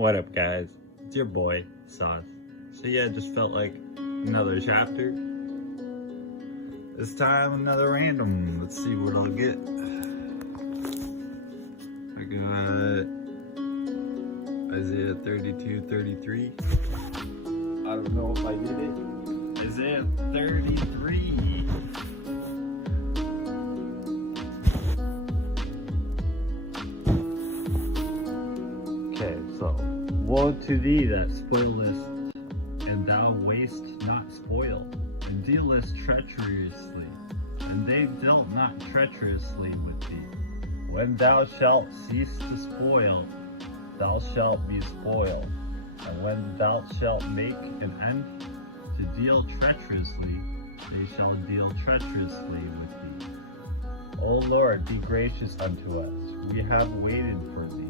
What up, guys? It's your boy, Sauce. So yeah, just felt like another chapter. This time, another random. Let's see what I'll get. I got Isaiah 32:33. I don't know if I did it. Isaiah 33. Okay, so woe to thee that spoilest, and thou waste not spoil, and dealest treacherously, and they dealt not treacherously with thee. When thou shalt cease to spoil, thou shalt be spoiled, and when thou shalt make an end to deal treacherously, they shall deal treacherously with thee. O Lord, be gracious unto us, we have waited for thee.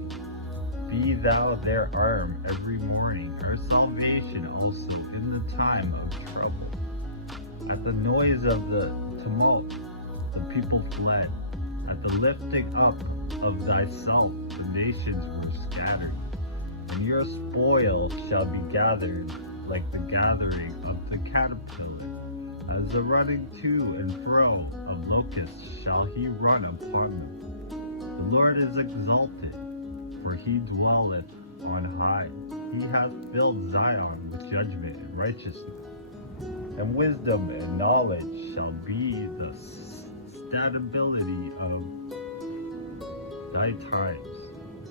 Be thou their arm every morning, our salvation also in the time of trouble. At the noise of the tumult, the people fled. At the lifting up of thyself, the nations were scattered. And your spoil shall be gathered like the gathering of the caterpillar. As the running to and fro of locusts shall he run upon them. The Lord is exalted, for he dwelleth on high. He hath filled Zion with judgment and righteousness. And wisdom and knowledge shall be the stability of thy times,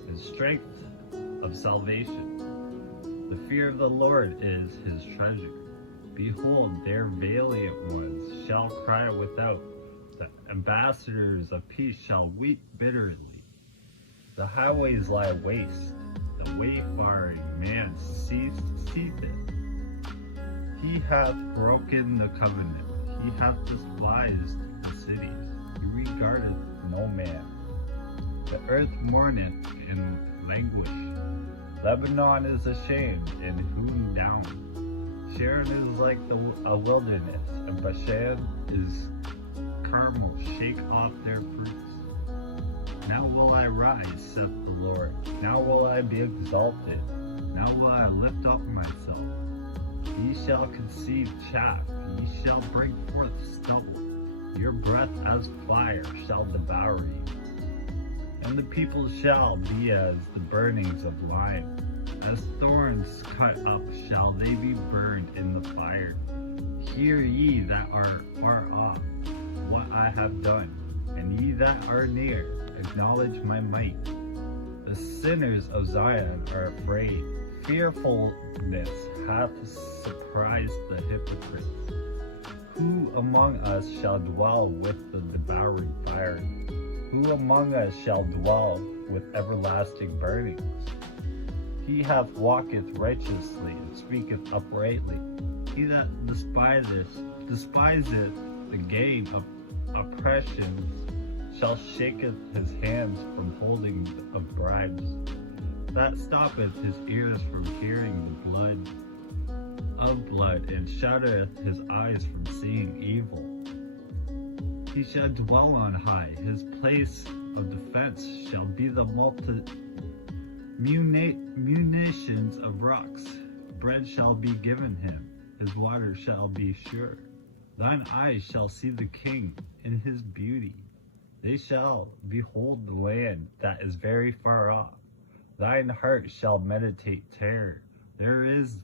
and strength of salvation. The fear of the Lord is his treasure. Behold, their valiant ones shall cry without. The ambassadors of peace shall weep bitterly. The highways lie waste. The wayfaring man ceaseth. He hath broken the covenant. He hath despised the cities. He regardeth no man. The earth mourneth in languish. Lebanon is ashamed and hewn down. Sharon is like a wilderness, and Bashan is Carmel. Shake off their fruits. Now will I rise, saith the Lord. Now will I be exalted. Now will I lift up myself. Ye shall conceive chaff. Ye shall bring forth stubble. Your breath as fire shall devour you. And the people shall be as the burnings of lime. As thorns cut up shall they be burned in the fire. Hear ye that are far off what I have done, and ye that are near, acknowledge my might. The sinners of Zion are afraid. Fearfulness hath surprised the hypocrites. Who among us shall dwell with the devouring fire? Who among us shall dwell with everlasting burnings? He hath walketh righteously and speaketh uprightly. He that despiseth the gain of oppressions shall shaketh his hands from holding of bribes. That stoppeth his ears from hearing the blood of blood, and shuttereth his eyes from seeing evil. He shall dwell on high. His place of defense shall be the munitions of rocks. Bread shall be given him. His water shall be sure. Thine eyes shall see the king in his beauty. They shall behold the land that is very far off. Thine heart shall meditate terror. Where is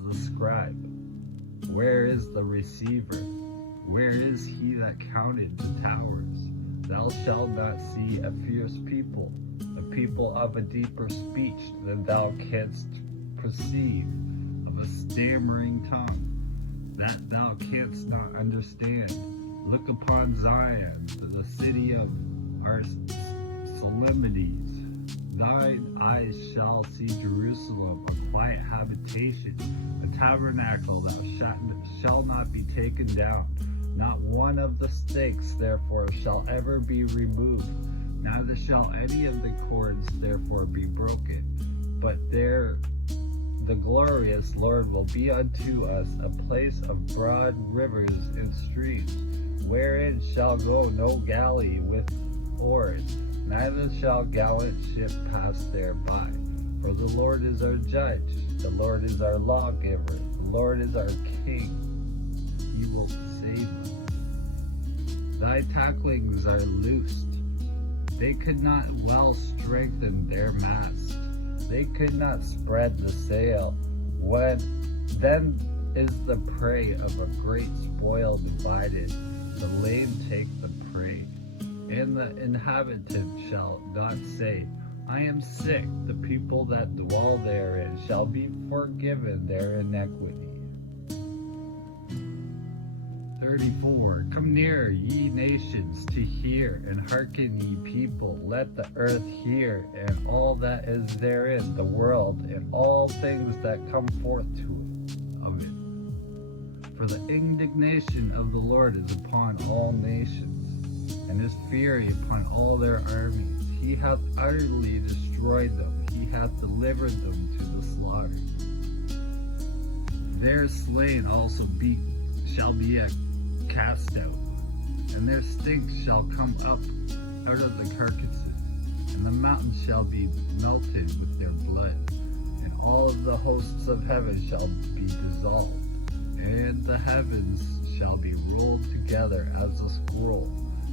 the scribe? Where is the receiver? Where is he that counted the towers? Thou shalt not see a fierce people, a people of a deeper speech than thou canst perceive, of a stammering tongue, that thou canst not understand. Look upon Zion, the city of our solemnities. Thine eyes shall see Jerusalem, a quiet habitation, a tabernacle that shall not be taken down. Not one of the stakes, therefore, shall ever be removed, neither shall any of the cords, therefore, be broken. But there the glorious Lord will be unto us a place of broad rivers and streams, wherein shall go no galley with oars, neither shall gallant ship pass thereby. For the Lord is our judge, the Lord is our lawgiver, the Lord is our king. He will save us. Thy tacklings are loosed. They could not well strengthen their mast. They could not spread the sail. Then is the prey of a great spoil divided. The lame take the prey. And the inhabitant shall not say, I am sick. The people that dwell therein shall be forgiven their iniquity. 34. Come near, ye nations, to hear, and hearken, ye people. Let the earth hear, and all that is therein, the world, and all things that come forth to it, of it. For the indignation of the Lord is upon all nations, and his fury upon all their armies. He hath utterly destroyed them. He hath delivered them to the slaughter. Their slain also shall be cast out, and their stink shall come up out of the carcasses, and the mountains shall be melted with their blood, and all of the hosts of heaven shall be dissolved, and the heavens shall be rolled together as a scroll,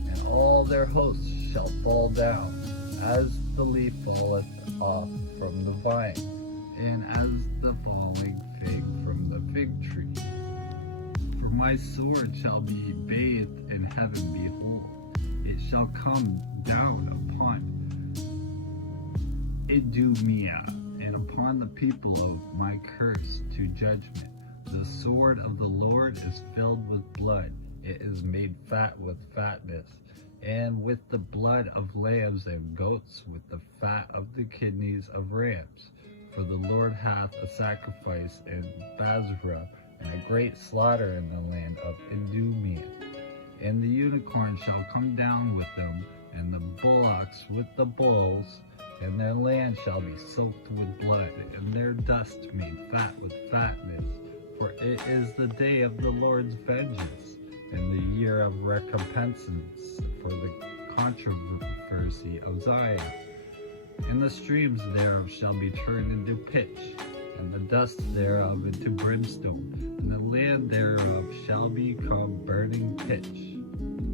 and all their hosts shall fall down, as the leaf falleth off from the vine, and as the falling fig from the fig tree. For my sword shall be bathed in heaven, behold, it shall come down upon Idumea, and upon the people of my curse to judgment. The sword of the Lord is filled with blood, it is made fat with fatness, and with the blood of lambs and goats, with the fat of the kidneys of rams. For the Lord hath a sacrifice in Basra, and a great slaughter in the land of Idumea. And the unicorn shall come down with them, and the bullocks with the bulls, and their land shall be soaked with blood, and their dust made fat with fatness. For it is the day of the Lord's vengeance, and the year of recompense for the controversy of Zion. And the streams thereof shall be turned into pitch, and the dust thereof into brimstone, and the land thereof shall become burning pitch.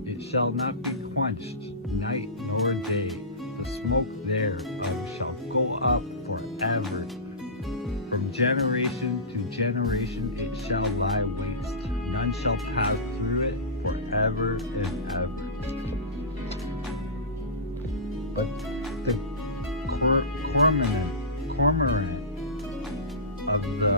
It shall not be quenched night nor day. The smoke thereof shall go up forever. From generation to generation it shall lie waste. None shall pass through it forever and ever. But the cormorant of the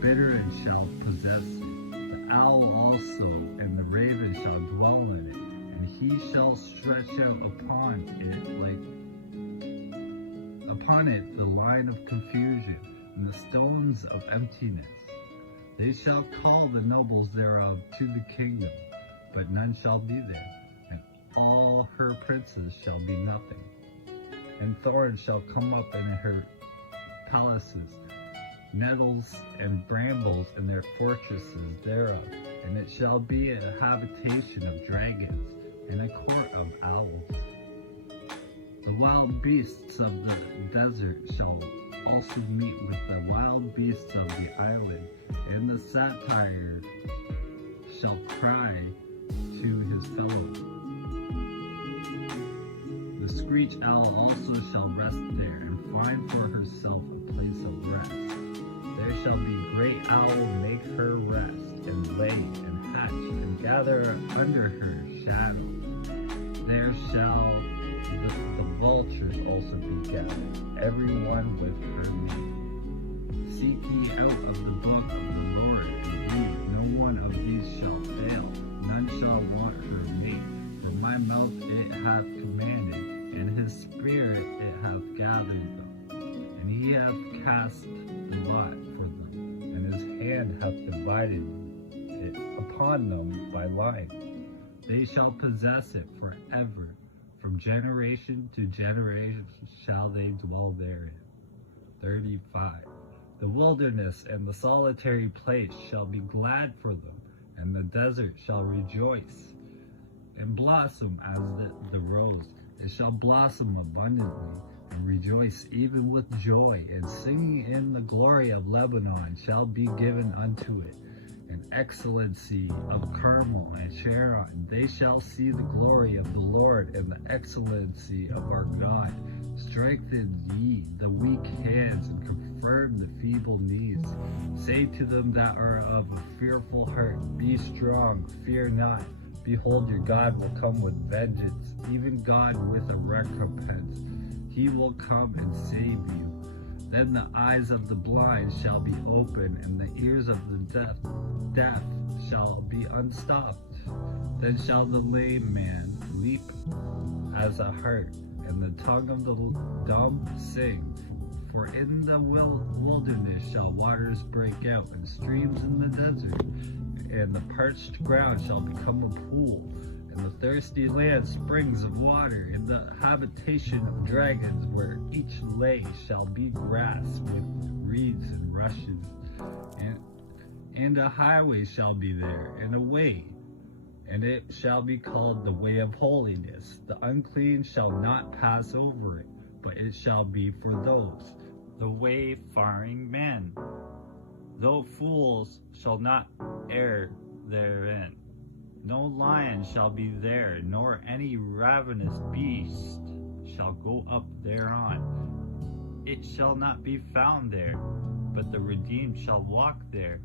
bittern shall possess it. The owl also and the raven shall dwell in it, and he shall stretch out upon it the line of confusion, and the stones of emptiness. They shall call the nobles thereof to the kingdom, but none shall be there, and all her princes shall be nothing. And thorns shall come up in her palaces, nettles and brambles in their fortresses thereof, and it shall be a habitation of dragons, and a court of owls. The wild beasts of the desert shall also meet with the wild beasts of the island, and the satyr shall cry to his fellow. The screech owl also shall rest there, and find for herself a place of rest. There shall be great owl make her rest, and lay, and hatch, and gather under her shadow. There shall the vultures also be gathered, every one with her mate. Seek ye out of the book of the Lord, and read, no one of these shall fail, none shall want her mate. For my mouth it hath commanded, and his spirit it hath gathered them. And he hath cast the lot for them, and his hand hath divided it upon them by line. They shall possess it forever. From generation to generation shall they dwell therein. 35. The wilderness and the solitary place shall be glad for them, and the desert shall rejoice and blossom as the rose. It shall blossom abundantly, and rejoice even with joy, and singing in the glory of Lebanon shall be given unto it, and excellency of Carmel and Sharon. They shall see the glory of the Lord and the excellency of our God. Strengthen ye the weak hands and confirm the feeble knees. Say to them that are of a fearful heart, be strong, fear not. Behold, your God will come with vengeance, even God with a recompense. He will come and save you. Then the eyes of the blind shall be opened, and the ears of the deaf shall be unstopped. Then shall the lame man leap as a hart, and the tongue of the dumb sing. For in the wilderness shall waters break out, and streams in the desert, and the parched ground shall become a pool, and the thirsty land springs of water. In the habitation of dragons, where each lay shall be grass with reeds and rushes, and a highway shall be there, and a way, and it shall be called the way of holiness. The unclean shall not pass over it, but it shall be for those, the wayfaring men. Though fools shall not err therein. No lion shall be there, nor any ravenous beast shall go up thereon. It shall not be found there, but the redeemed shall walk there.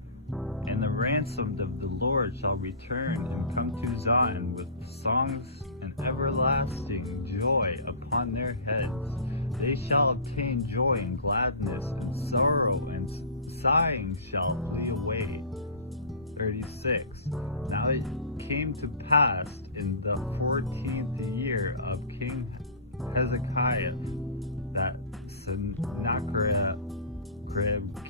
And the ransomed of the Lord shall return and come to Zion with songs and everlasting joy upon their heads. They shall obtain joy and gladness, and sorrow and sighing shall flee away. 36. Now it came to pass in the 14th year of King Hezekiah that Sennacherib,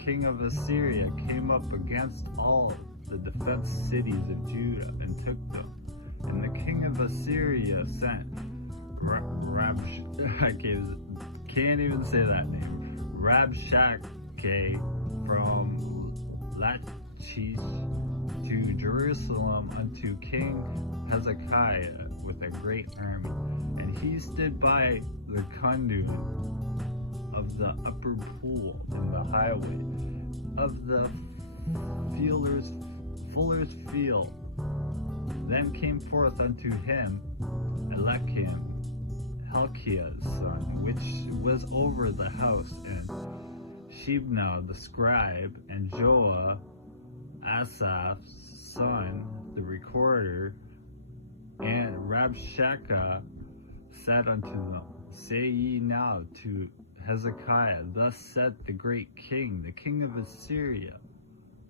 king of Assyria, came up against all the defense cities of Judah and took them. And the king of Assyria sent I can't even say that name, Rabshakeh from Lachish to Jerusalem unto King Hezekiah with a great army. And he stood by the conduit of the upper pool in the highway of the fuller's field. Then came forth unto him Eliakim, Hilkiah's son, which was over the house, and Shebna the scribe, and Joah, Asaph's son, the recorder, and Rabshakeh said unto them, Say ye now to Hezekiah, Thus said the great king, the king of Assyria,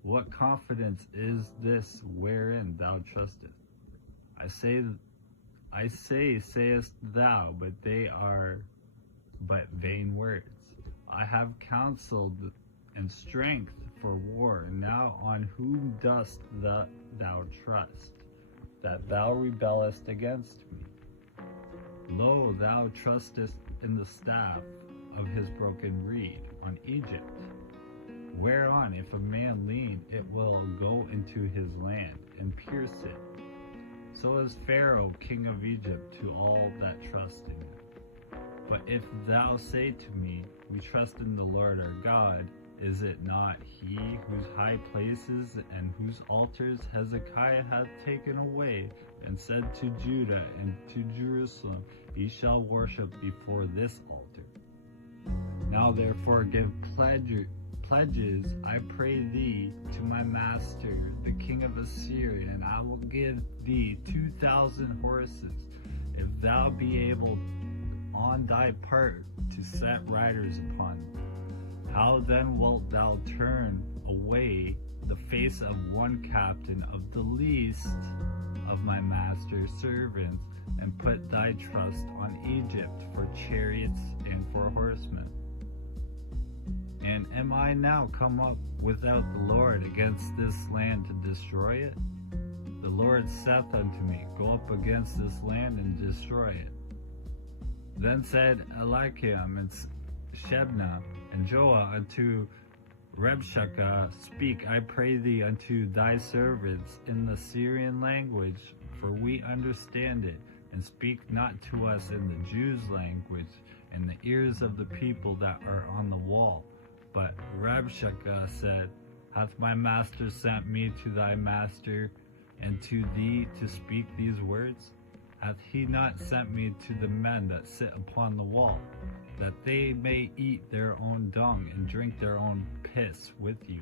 What confidence is this wherein thou trustest? I say, sayest thou, but they are but vain words. I have counseled and strength for war. Now on whom dost thou trust, that thou rebellest against me? Lo, thou trustest in the staff of his broken reed on Egypt, whereon if a man lean, it will go into his land and pierce it. So is Pharaoh king of Egypt to all that trust in him. But if thou say to me, We trust in the Lord our God, is it not he whose high places and whose altars Hezekiah hath taken away, and said to Judah and to Jerusalem, Ye shall worship before this altar? Now therefore give pledges, I pray thee, to my master, the king of Assyria, and I will give thee 2,000 horses, if thou be able on thy part to set riders upon them. How then wilt thou turn away the face of one captain of the least of my master's servants, and put thy trust on Egypt for chariots and for horsemen? And am I now come up without the Lord against this land to destroy it? The Lord saith unto me, Go up against this land and destroy it. Then said Eliakim and Shebna and Joah unto Rabshakeh, Speak, I pray thee, unto thy servants in the Syrian language, for we understand it, and speak not to us in the Jews' language, and the ears of the people that are on the wall. But Rabshakeh said, Hath my master sent me to thy master, and to thee to speak these words? Hath he not sent me to the men that sit upon the wall, that they may eat their own dung and drink their own piss with you?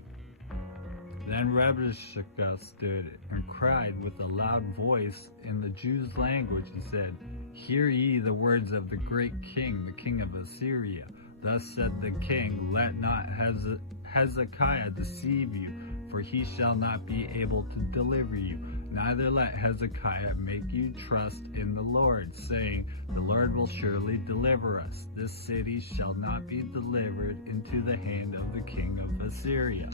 Then Rabshakeh stood and cried with a loud voice in the Jews' language and said, Hear ye the words of the great king, the king of Assyria. Thus said the king, Let not Hezekiah deceive you, for he shall not be able to deliver you. Neither let Hezekiah make you trust in the Lord, saying, The Lord will surely deliver us. This city shall not be delivered into the hand of the king of Assyria.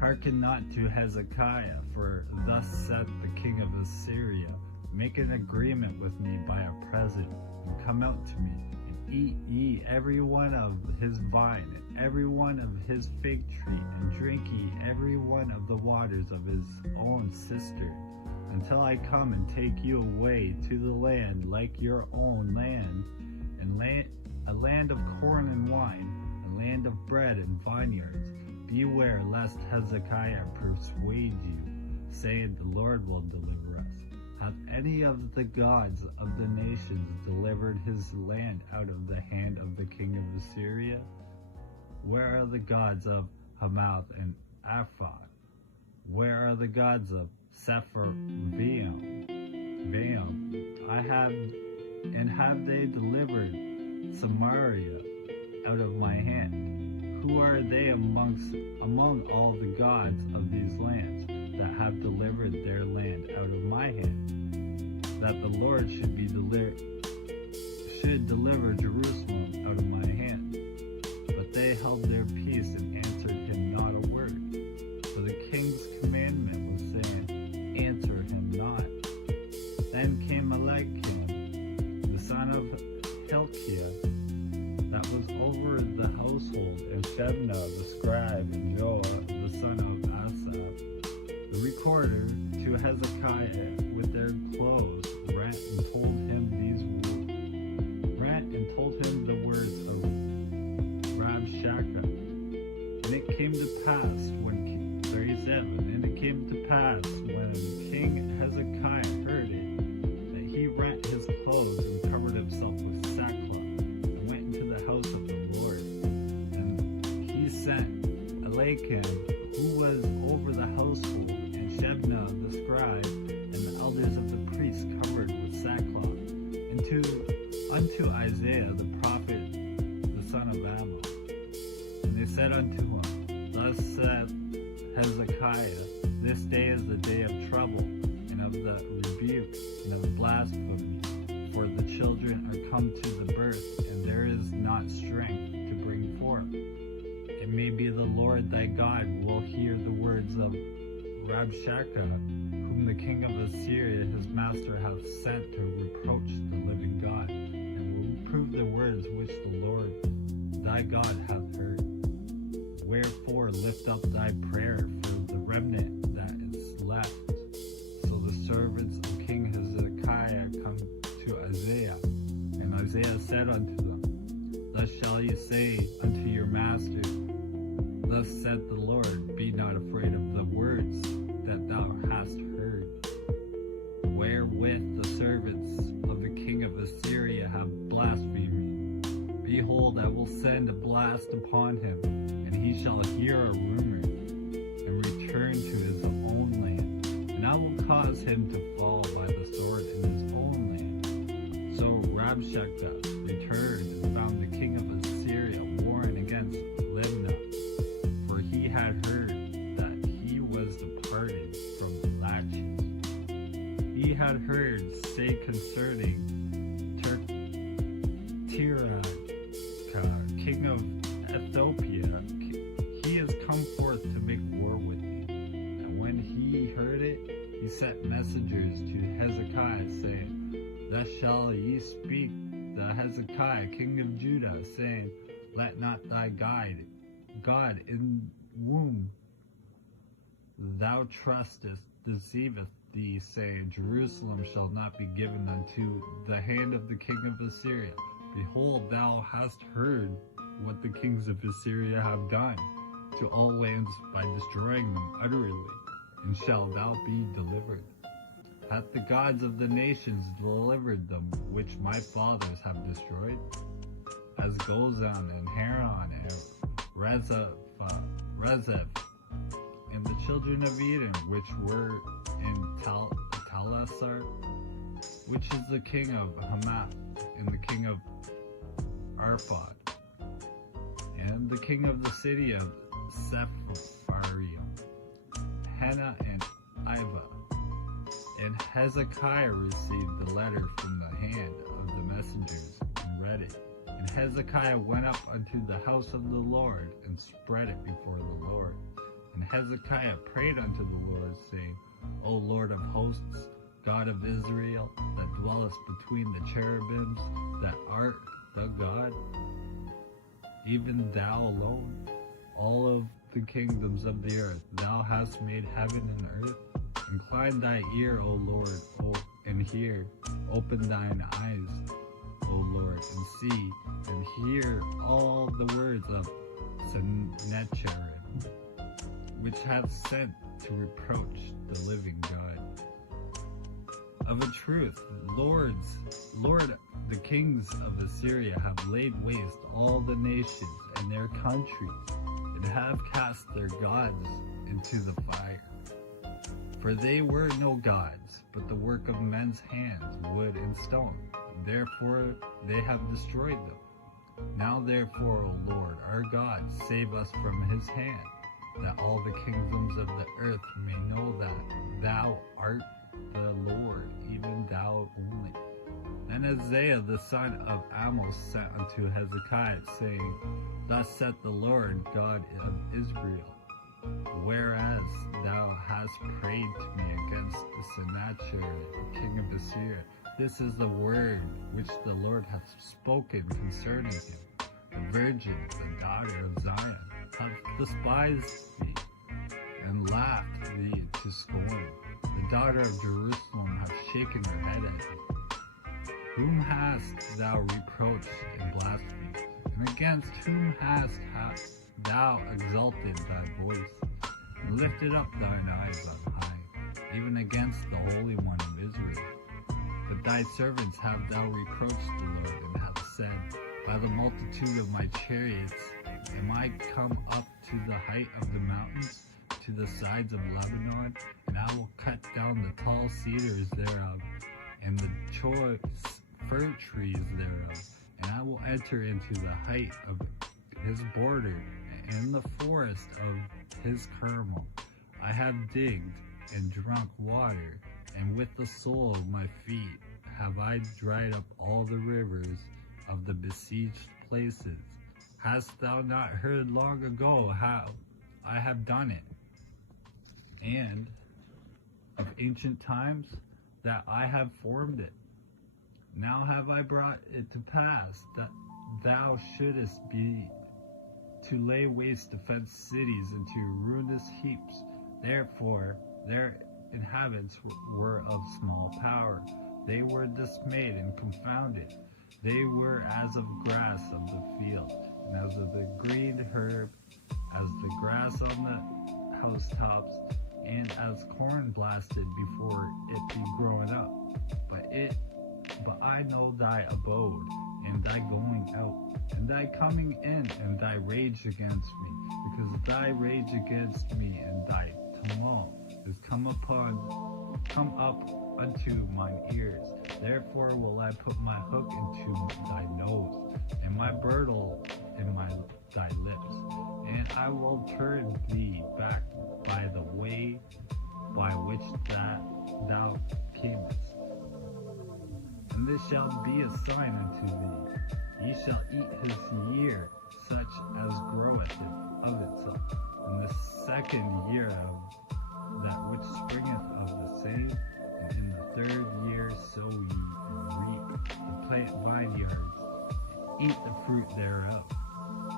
Hearken not to Hezekiah, for thus saith the king of Assyria, Make an agreement with me by a present, and come out to me, and eat ye every one of his vine, and every one of his fig tree, and drink ye every one of the waters of his own cistern, until I come and take you away to the land like your own land, and a land of corn and wine, a land of bread and vineyards. Beware lest Hezekiah persuade you, saying, The Lord will deliver us. Hath any of the gods of the nations delivered his land out of the hand of the king of Assyria? Where are the gods of Hamath and Arpad? Where are the gods of Sepharvaim? Have they delivered Samaria out of my hand? Who are they among all the gods of these lands that have delivered their land out of my hand? That the Lord should deliver Jerusalem out of my hand. But they held their peace and answered him not a word. For the king's commandment was saying, Answer him not. Then came Eliakim, the son of Hilkiah, that was over the household, and Shebna the scribe, and Joah the son of Asaph, the recorder, to Hezekiah with their clothes, ran and told him the words of Rabshakeh. And it came to pass when 37, and it came to pass when King Hezekiah heard it, that he rent his clothes and covered himself with sackcloth, and went into the house of the Lord. And he sent Eliakim, who was over the household, and Shebna the scribe, and the elders of the priests covered with sackcloth, unto Isaiah the prophet, the son of Amoz. And they said unto him, Thus saith Hezekiah, This day is the day of trouble, and of the rebuke, and of blasphemy, for the children are come to the birth, and there is not strength to bring forth. It may be the Lord thy God will hear the words of Rabshakeh, whom the king of Assyria his master hath sent to reproach the living God, and will reprove the words which the Lord thy God hath heard. Wherefore lift up thy prayer for the remnant that is left. So the servants of King Hezekiah come to Isaiah, and Isaiah said unto them, Thus shall ye say unto your master, Thus saith the Lord, Be not afraid of the words that thou hast heard, wherewith the servants of the king of Assyria have blasphemed me. Behold, I will send a blast upon him, and he shall hear a rumor, and return to his own land. And I will cause him to fall by the sword in his own land. So Rabshakeh returned and found the king of Assyria warring against Libnah, for he had heard that he was departed from Lachish. He had heard say concerning Tirhakah, king of Ethiopia, he is come forth to make war with thee. And when he heard it, he sent messengers to Hezekiah, saying, Thus shall ye speak to Hezekiah, king of Judah, saying, Let not thy God in whom thou trustest deceiveth thee, saying, Jerusalem shall not be given unto the hand of the king of Assyria. Behold, thou hast heard what the kings of Assyria have done to all lands by destroying them utterly, and shalt thou be delivered? Hath the gods of the nations delivered them, which my fathers have destroyed? As Gozan and Haran and Rezeph, and the children of Eden, which were in Talasar, which is the king of Hamath, and the king of Arphad, and the king of the city of Sepharim, Hena and Iva. And Hezekiah received the letter from the hand of the messengers and read it. And Hezekiah went up unto the house of the Lord and spread it before the Lord. And Hezekiah prayed unto the Lord, saying, O Lord of hosts, God of Israel, that dwellest between the cherubims, that art the God, even thou alone, all of the kingdoms of the earth, thou hast made heaven and earth. Incline thy ear, O Lord, and hear. Open thine eyes, O Lord, and see, and hear all the words of Sennacherib, which hath sent to reproach the living God. Of a truth, Lord, the kings of Assyria have laid waste all the nations and their countries, and have cast their gods into the fire. For they were no gods, but the work of men's hands, wood and stone. Therefore they have destroyed them. Now therefore, O Lord, our God, save us from his hand, that all the kingdoms of the earth may know that thou art the Lord, even thou only. And Isaiah the son of Amos sent unto Hezekiah, saying, Thus saith the Lord God of Israel, whereas thou hast prayed to me against the Sennacherib, king of Assyria, this is the word which the Lord hath spoken concerning him. The virgin, the daughter of Zion, hath despised thee, and laughed thee to scorn. The daughter of Jerusalem hath shaken her head at thee. Whom hast thou reproached and blasphemed? And against whom hast thou exalted thy voice, and lifted up thine eyes on high, even against the Holy One of Israel? But thy servants have thou reproached the Lord, and have said, By the multitude of my chariots am I come up to the height of the mountains, to the sides of Lebanon, and I will cut down the tall cedars thereof, and the choice fir trees thereof, and I will enter into the height of his border, and the forest of his Carmel. I have digged and drunk water, and with the sole of my feet have I dried up all the rivers of the besieged places. Hast thou not heard long ago how I have done it, and of ancient times that I have formed it? Now have I brought it to pass that thou shouldest be to lay waste defenced cities into ruinous heaps. Therefore their inhabitants were of small power. They were dismayed and confounded. They were as of grass of the field, and as of the green herb, as the grass on the housetops, and as corn blasted before it be grown up. But I know thy abode, and thy going out, and thy coming in, and thy rage against me, because thy rage against me and thy tumult is come up unto mine ears. Therefore will I put my hook into thy nose, and my bridle in thy lips, and I will turn thee back by the way by which thou camest. And this shall be a sign unto thee. Ye shall eat his year, such as groweth of itself. In the second year of that which springeth of the same, and in the third year sow ye and reap, and plant vineyards, and eat the fruit thereof.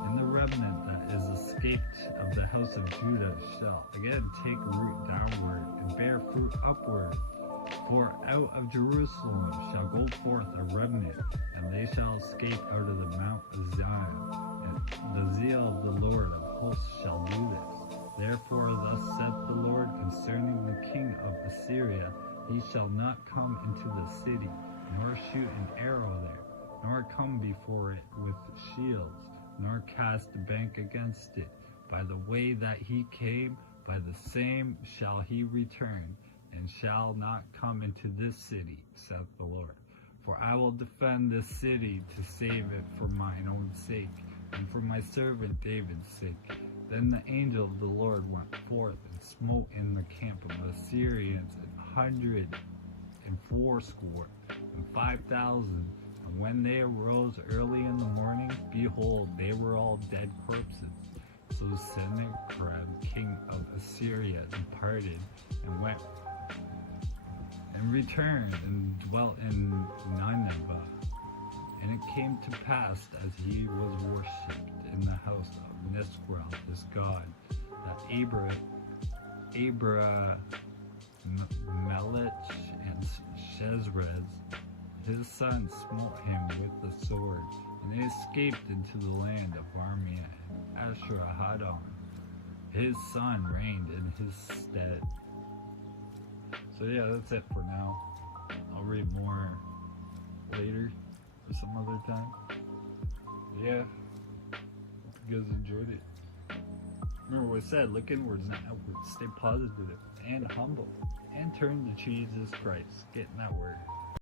And the remnant that is escaped of the house of Judah shall again take root downward and bear fruit upward. For out of Jerusalem shall go forth a remnant, and they shall escape out of the Mount of Zion. And the zeal of the Lord of hosts shall do this. Therefore thus saith the Lord concerning the king of Assyria, he shall not come into the city, nor shoot an arrow there, nor come before it with shields, nor cast a bank against it. By the way that he came, by the same shall he return, and shall not come into this city, saith the Lord. For I will defend this city to save it for mine own sake, and for my servant David's sake. Then the angel of the Lord went forth and smote in the camp of the Assyrians 180 and 5,000. And when they arose early in the morning, behold, they were all dead corpses. So Sennacherib, king of Assyria, departed and went and returned and dwelt in Nineveh. And it came to pass, as he was worshipped in the house of Nisroch, his god, that Melech and Shezrez, his son, smote him with the sword, and they escaped into the land of Armia, and Ashurhadon, his son, reigned in his stead. So yeah, that's it for now. I'll read more later or some other time. Yeah, hope you guys enjoyed it. Remember what I said, look inwards, not outwards. Stay positive and humble, and turn to Jesus Christ. Get in that word.